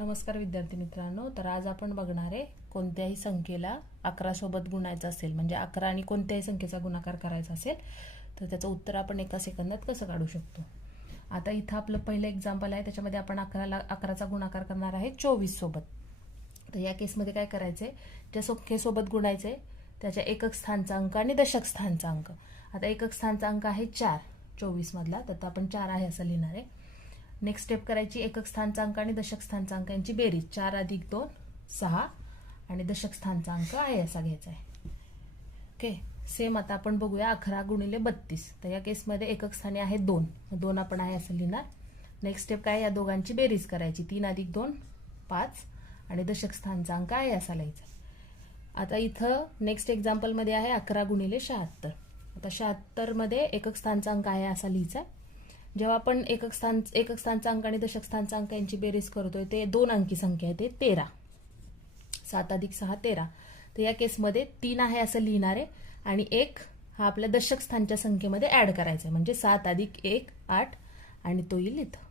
नमस्कार विद्यार्थी मित्रांनो. तर आज आपण बघणार आहे कोणत्याही संख्येला 11 सोबत गुणायचं असेल, म्हणजे 11 आणि कोणत्याही संख्येचा गुणाकार करायचा असेल तर त्याचं उत्तर आपण एका सेकंदात कसं काढू शकतो. आता इथं आपलं पहिलं एक्झाम्पल आहे, त्याच्यामध्ये आपण 11चा गुणाकार करणार आहे 24 सोबत. तर या केसमध्ये काय करायचंय, ज्या संख्येसोबत गुणायचंय त्याच्या एकक स्थानचा अंक आणि दशक स्थानचा अंक. आता एकक स्थानचा अंक आहे 4 24 मधला, तर आपण 4 आहे असं लिहिणार आहे. नेक्स्ट स्टेप करायची, एकक स्थानचा अंक आणि दशक स्थानचा अंक यांची बेरीज 4 + 2 6 आणि दशक स्थानचा अंक आहे असा घ्यायचा आहे. ओके, सेम आता आपण बघूया 11 × 32. तर या केसमध्ये एकक स्थानी आहे 2, 2 आपण आहे असं लिहिणार. नेक्स्ट स्टेप काय, या दोघांची बेरीज करायची 3 + 2 5 आणि दशक स्थानचा अंक आहे असा लिहायचा. आता इथं नेक्स्ट एक्झाम्पल मध्ये आहे 11 × 76. आता 76 मध्ये एकक स्थानचा अंक आहे असा लिहायचा. जेव्हा आपण एकक स्थानचा अंक आणि दशक स्थानचा अंक यांची बेरीज करतोय ते 2 अंकी संख्या आहे, ते 13. 7 + 6 13. तर या केसमध्ये 3 आहे असं लिहिणार आहे आणि 1 हा आपल्या दशक स्थानच्या संख्येमध्ये ऍड करायचा आहे, म्हणजे 7 + 1 8 आणि तो येईल इथं.